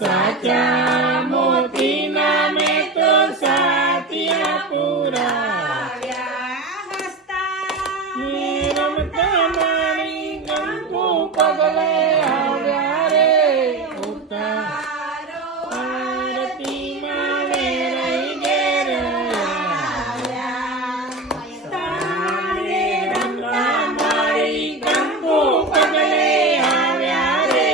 સાચા મોતીના મેં તો સાચિયા પુરાવ્યા રમતા મારી કંકુ પગલે આવ્યા રે આરતીમાં વેરાઈ ઘેર રમતા મારી કંકુ પગલે આવ્યા રે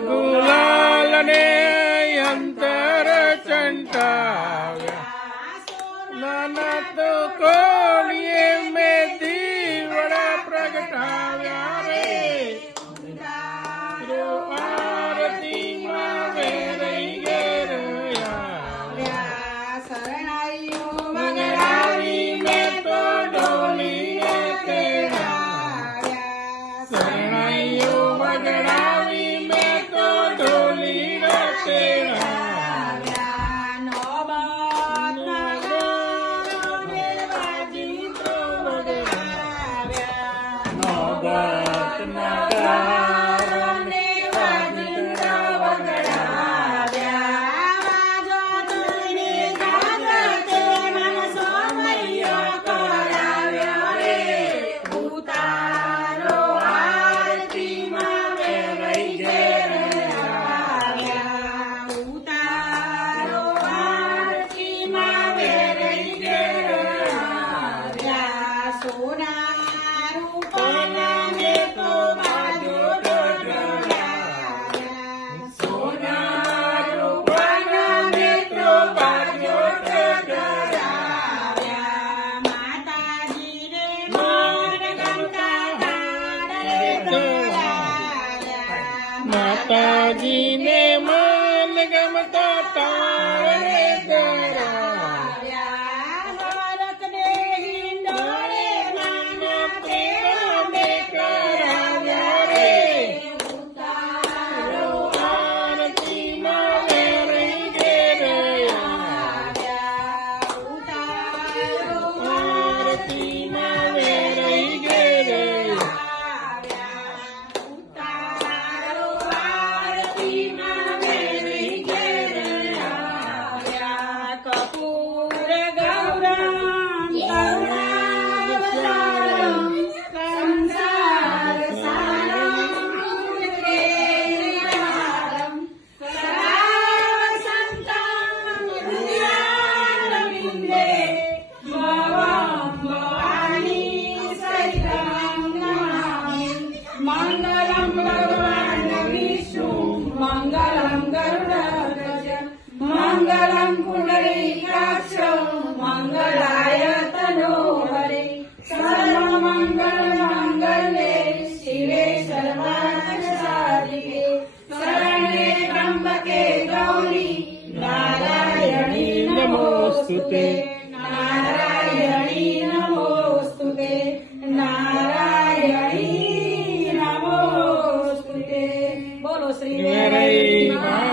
ગુલાલ ને અંતર ચંટાવ્યા નાના તો કોળીએ મેં દીવડા પ્રગટાવ્યા રે આરતીમાં વેરાઈ ઘેર શરણાઈઓ વગડાવી મેં તો ઢોલીને તેડાવ્યા શરણાઈઓ વગડાવી મેં તો ઢોલીને તેડાવ્યા નોબતના ગોળે વાજીત્રો વગડાવ્યા નોબતના ગારને વાજીત્રો વગડાવ્યા વાજો તુને જાગતે મન સોમૈયો કરાવ્યો રે ઉતારો આરતીમાં વેરાઈ ઘેર આવ્યા ઉતારો આરતીમાં વેરાઈ ઘેર આવ્યા સોના રૂપના મેં તો બાજો ગઢડાવ્યા સોના રૂપના મેં તો બાજો ગઢડાવ્યા માતાજીને મન ગમતા તાળે ધરાવ્યા માતાજીને મન ગમતા તાળે ધરાવ્યા ભરતને હિંડોળે નાના પ્રેમ મેં કરાવ્યા રે ઉતારો આરતીમાં વેરાઈ ઘેર આવ્યા ઉતારો આરતીમાં વેરાઈ ઘેર આવ્યા ઉતારો આરતીમાં વેરાઈ ઘેર આવ્યા કપૂર ગૌરમ કરુણાવતારમ સંસાર સારમ ત્રેયહારમ સદાવસંતમ હૃદયારવિંદે ભવં ભવાની સહિતં નમામિ મંગલં ભગવાન વિષ્ણુ મંગલં ગરુડધ્વજ મંગલં પુંડરીકાક્ષ મંગલાય તનોહરે સર્વમંગલ મંગલે શિવે સર્વાર્થસાધિકે શરણે ત્રંબકે ગૌરી નારાયણી નમોસ્તુતે નારાયણી નમોસ્તુતે નારાયણી નમોસ્તુતે બોલો શ્રી વેરાઈ